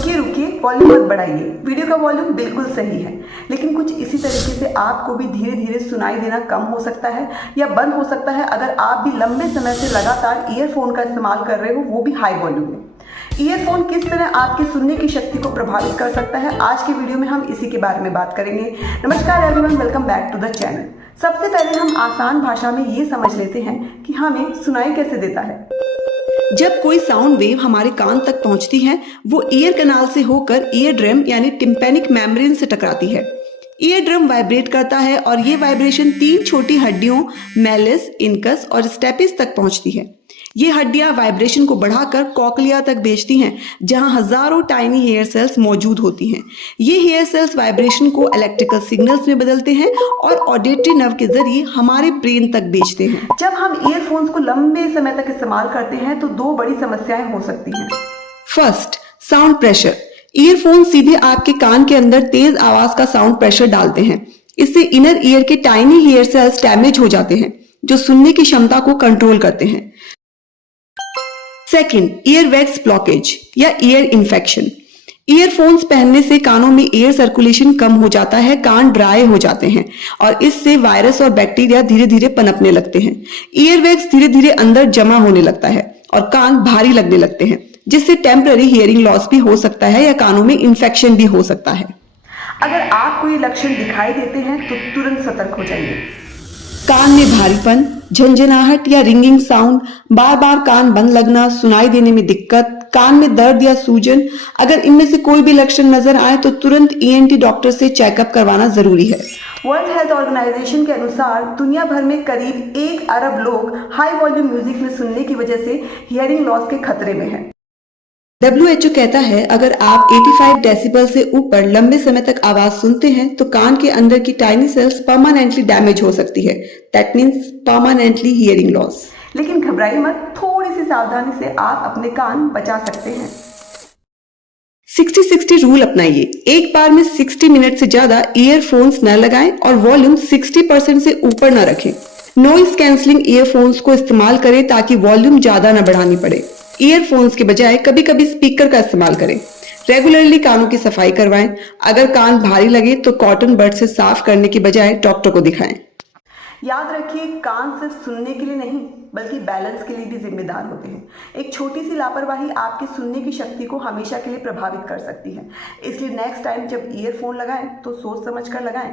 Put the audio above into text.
रुकिए रुकिए, वॉल्यूम मत बढ़ाइए। वीडियो का वॉल्यूम बिल्कुल सही है, लेकिन कुछ इसी तरीके से आपको भी धीरे धीरे सुनाई देना कम हो सकता है या बंद हो सकता है अगर आप भी लंबे समय से लगातार ईयरफोन का इस्तेमाल कर रहे हो, वो भी हाई वॉल्यूम में। ईयरफोन किस तरह आपकी सुनने की शक्ति को प्रभावित कर सकता है, आज की वीडियो में हम इसी के बारे में बात करेंगे। नमस्कार everyone, welcome back to the channel. सबसे पहले हम आसान भाषा में ये समझ लेते हैं कि हमें सुनाई कैसे देता है। जब कोई साउंड वेव हमारे कान तक पहुंचती है, वो ईयर कनाल से होकर ईयर ड्रम यानी टिम्पैनिक मेम्ब्रेन से टकराती है। ईयर ड्रम वाइब्रेट करता है और ये वाइब्रेशन 3 छोटी हड्डियों मेलिस, इनकस और स्टेपिस तक पहुंचती है। ये हड्डियां वाइब्रेशन को बढ़ाकर कॉकलिया तक भेजती हैं, जहां हजारों टाइनी हेयर सेल्स मौजूद होती हैं। ये हेयर सेल्स वाइब्रेशन को इलेक्ट्रिकल सिग्नल्स में बदलते हैं और ऑडिटरी नर्व के जरिए हमारे ब्रेन तक भेजते हैं। जब हम ईयरफोन्स को लंबे समय तक इस्तेमाल करते हैं तो 2 बड़ी समस्याएं हो सकती हैं। First, sound pressure. ईयरफोन सीधे आपके कान के अंदर तेज आवाज का साउंड प्रेशर डालते हैं। इससे इनर ईयर के टाइनी हेयर सेल्स डैमेज हो जाते हैं, जो सुनने की क्षमता को कंट्रोल करते हैं। सेकंड, ईयरवैक्स ब्लॉकेज या ईयर इन्फेक्शन। ईयरफोन्स पहनने से कानों में एयर सर्कुलेशन कम हो जाता है, कान ड्राई हो जाते हैं और इससे वायरस और बैक्टीरिया धीरे धीरे पनपने लगते हैं। ईयरवैक्स धीरे धीरे अंदर जमा होने लगता है और कान भारी लगने लगते हैं, जिससे टेम्पररी हियरिंग लॉस भी हो सकता है या कानों में इन्फेक्शन भी हो सकता है। अगर आपको ये लक्षण दिखाई देते हैं तो तुरंत सतर्क हो जाइए। कान में भारीपन, झंझनाहट या रिंगिंग साउंड, बार बार कान बंद लगना, सुनाई देने में दिक्कत, कान में दर्द या सूजन, अगर इनमें से कोई भी लक्षण नजर आए तो तुरंत ईएनटी डॉक्टर से चेकअप करवाना जरूरी है। वर्ल्ड हेल्थ ऑर्गेनाइजेशन के अनुसार दुनिया भर में करीब 1 अरब लोग हाई वॉल्यूम म्यूजिक में सुनने की वजह से हियरिंग लॉस के खतरे में हैं। WHO कहता है अगर आप 85 डेसिबल से ऊपर लंबे समय तक आवाज सुनते हैं तो कान के अंदर की टाइनी सेल्स परमानेंटली डैमेज हो सकती है। That means permanently hearing loss. लेकिन घबराइए मत, थोड़ी सी सावधानी से आप अपने कान बचा सकते हैं। 60-60 रूल अपनाइए। एक बार में 60 मिनट से ज्यादा ईयरफोन्स न लगाएं और वॉल्यूम 60% से ऊपर न रखें। नॉइज कैंसलिंग ईयरफोन्स को इस्तेमाल करें ताकि वॉल्यूम ज्यादा न बढ़ानी पड़े। ईयरफोन्स के बजाय कभी कभी स्पीकर का इस्तेमाल करें। रेगुलरली कानों की सफाई करवाएं। अगर कान भारी लगे तो कॉटन बड से साफ करने के बजाय डॉक्टर को दिखाएं। याद रखिए, कान सिर्फ सुनने के लिए नहीं बल्कि बैलेंस के लिए भी जिम्मेदार होते हैं। एक छोटी सी लापरवाही आपकी सुनने की शक्ति को हमेशा के लिए प्रभावित कर सकती है। इसलिए नेक्स्ट टाइम जब ईयरफोन लगाएं तो सोच समझ कर लगाएं।